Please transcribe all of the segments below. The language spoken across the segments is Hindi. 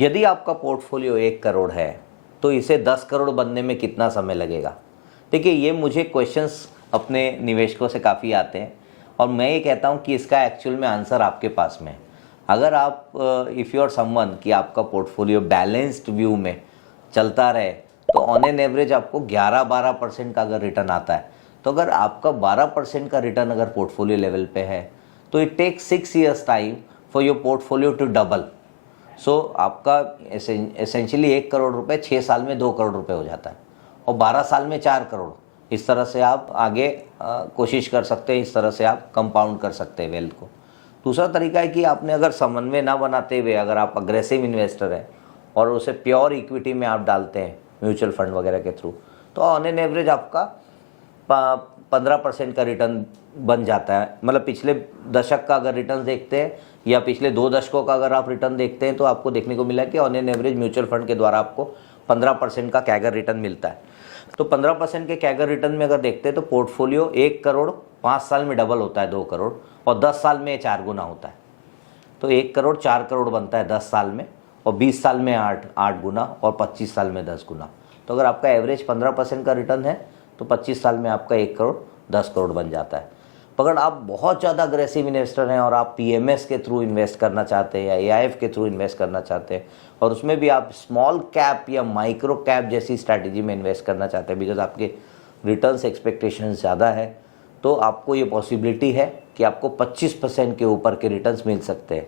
यदि आपका पोर्टफोलियो 1 करोड़ है तो इसे 10 करोड़ बनने में कितना समय लगेगा? देखिए, ये मुझे क्वेश्चंस अपने निवेशकों से काफ़ी आते हैं और मैं ये कहता हूँ कि इसका एक्चुअल में आंसर आपके पास में है। अगर आप इफ़ यू आर समवन कि आपका पोर्टफोलियो बैलेंस्ड व्यू में चलता रहे तो ऑन एन एवरेज आपको 11-12% का अगर रिटर्न आता है, तो अगर आपका 12% का रिटर्न अगर पोर्टफोलियो लेवल पे है तो it takes 6 years time for your portfolio to double. So आपका एसेंशियली 1 करोड़ रुपए 6 साल में 2 करोड़ रुपए हो जाता है और 12 साल में 4 करोड़। इस तरह से आप आगे कोशिश कर सकते हैं, इस तरह से आप कंपाउंड कर सकते हैं वेल्थ को। दूसरा तरीका है कि आपने अगर समन्वय ना बनाते हुए अगर आप अग्रेसिव इन्वेस्टर हैं और उसे प्योर इक्विटी में आप डालते हैं म्यूचुअल फंड वगैरह के थ्रू, तो ऑन एन एवरेज आपका 15% का रिटर्न बन जाता है। मतलब पिछले दशक का अगर रिटर्न देखते हैं या पिछले 2 दशकों का अगर आप रिटर्न देखते हैं तो आपको देखने को मिला कि on an average mutual fund के द्वारा आपको 15% का कैगर रिटर्न मिलता है। तो 15% के कैगर रिटर्न में अगर देखते हैं तो पोर्टफोलियो 1 करोड़ 5 साल में डबल होता है 2 करोड़ और 10 साल में 4 गुना होता है। तो 1 करोड़ 4 करोड़ बनता है 10 साल में और 20 साल में 8 गुना और 25 साल में 10 गुना। तो अगर आपका एवरेज 15% का रिटर्न है तो 25 साल में आपका 1 करोड़ 10 करोड़ बन जाता है। अगर आप बहुत ज़्यादा अग्रेसिव इन्वेस्टर हैं और आप पीएमएस के थ्रू इन्वेस्ट करना चाहते हैं या एआईएफ के थ्रू इन्वेस्ट करना चाहते हैं और उसमें भी आप स्मॉल कैप या माइक्रो कैप जैसी स्ट्रैटेजी में इन्वेस्ट करना चाहते हैं बिकॉज आपके रिटर्न्स एक्सपेक्टेशन ज़्यादा है, तो आपको ये पॉसिबिलिटी है कि आपको 25% के ऊपर के रिटर्न्स मिल सकते हैं।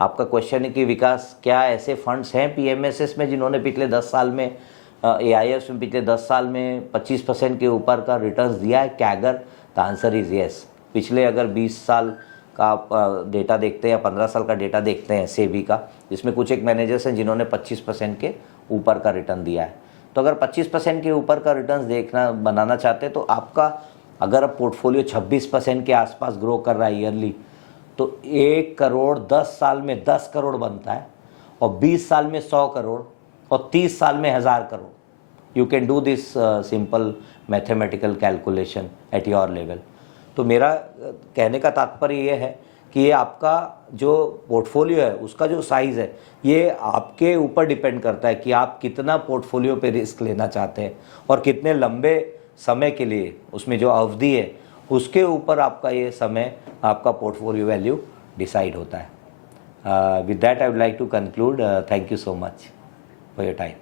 आपका क्वेश्चन है कि विकास, क्या ऐसे फंड्स हैं पीएमएसएस में जिन्होंने पिछले 10 साल में एआईएफ में पिछले 10 साल में 25% के ऊपर का रिटर्न्स दिया है CAGR? The answer is yes. पिछले अगर 20 साल का आप डेटा देखते हैं या 15 साल का डेटा देखते हैं सेबी का, जिसमें कुछ एक मैनेजर्स हैं जिन्होंने 25% के ऊपर का रिटर्न दिया है। तो अगर 25% के ऊपर का रिटर्न देखना बनाना चाहते हैं तो आपका अगर पोर्टफोलियो 26% के आसपास ग्रो कर रहा है ईयरली, तो 1 करोड़ 10 साल में 10 करोड़ बनता है और 20 साल में 100 करोड़ और 30 साल में 1000 crore. You can do this simple mathematical calculation at your level. तो मेरा कहने का तात्पर्य ये है कि ये आपका जो पोर्टफोलियो है उसका जो साइज़ है ये आपके ऊपर डिपेंड करता है कि आप कितना पोर्टफोलियो पे रिस्क लेना चाहते हैं और कितने लंबे समय के लिए, उसमें जो अवधि है उसके ऊपर आपका ये समय, आपका पोर्टफोलियो वैल्यू डिसाइड होता है। With that I would like to conclude. Thank you so much for your time.